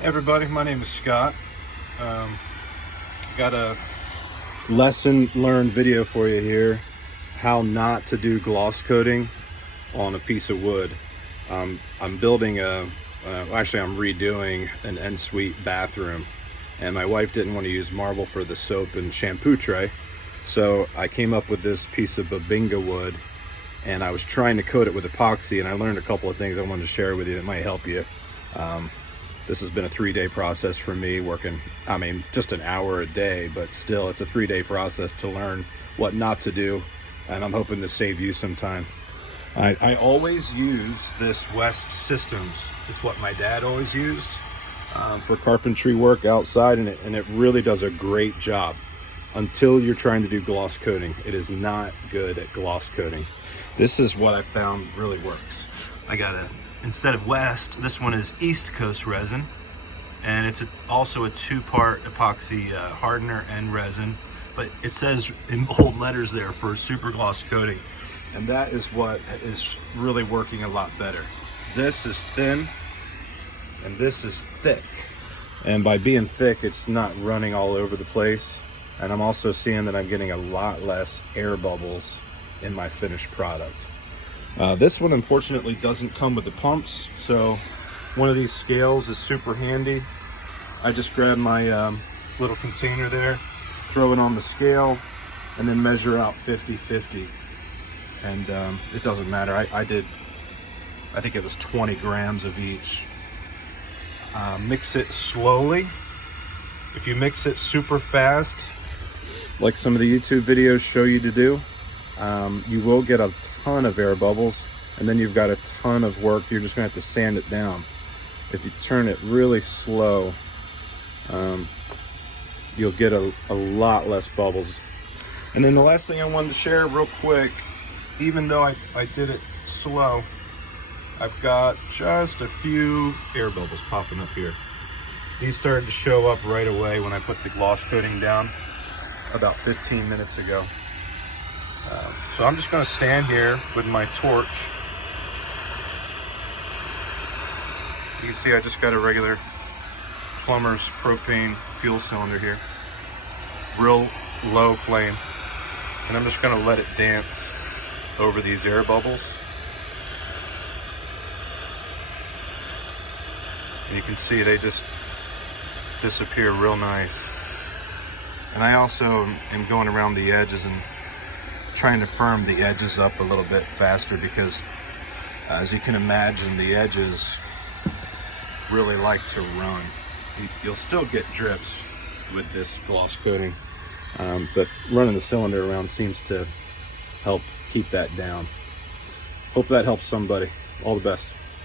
Hey everybody, my name is Scott. Got a lesson learned video for you here, how not to do gloss coating on a piece of wood. I'm building actually I'm redoing an ensuite bathroom, and my wife didn't want to use marble for the soap and shampoo tray, so I came up with this piece of babinga wood, and I was trying to coat it with epoxy, and I learned a couple of things I wanted to share with you that might help you. This has been a 3-day process for me, working, just an hour a day, but still it's a 3-day process to learn what not to do, and I'm hoping to save you some time. I always use this West Systems. It's what my dad always used for carpentry work outside, and it really does a great job until you're trying to do gloss coating. It is not good at gloss coating. This is what I found really works. I got instead of West, this one is East Coast resin, and it's also a 2-part epoxy hardener and resin, but it says in bold letters there for super gloss coating, and that is what is really working a lot better. This is thin and this is thick, and by being thick it's not running all over the place, and I'm also seeing that I'm getting a lot less air bubbles in my finished product. This one unfortunately doesn't come with the pumps, so one of these scales is super handy. I just grab my little container there, throw it on the scale, and then measure out 50-50. And it doesn't matter. I think it was 20 grams of each. Mix it slowly. If you mix it super fast, like some of the YouTube videos show you to do, you will get a ton of air bubbles, and then you've got a ton of work. You're just gonna have to sand it down. If you turn it really slow, you'll get a lot less bubbles. And then the last thing I wanted to share real quick, even though I did it slow, I've got just a few air bubbles popping up here. These started to show up right away when I put the gloss coating down about 15 minutes ago. So I'm just going to stand here with my torch. You can see I just got a regular plumber's propane fuel cylinder here. Real low flame. And I'm just going to let it dance over these air bubbles. And you can see they just disappear real nice. And I also am going around the edges and trying to firm the edges up a little bit faster, because as you can imagine, the edges really like to run. You'll still get drips with this gloss coating, but running the cylinder around seems to help keep that down. Hope that helps somebody. All the best.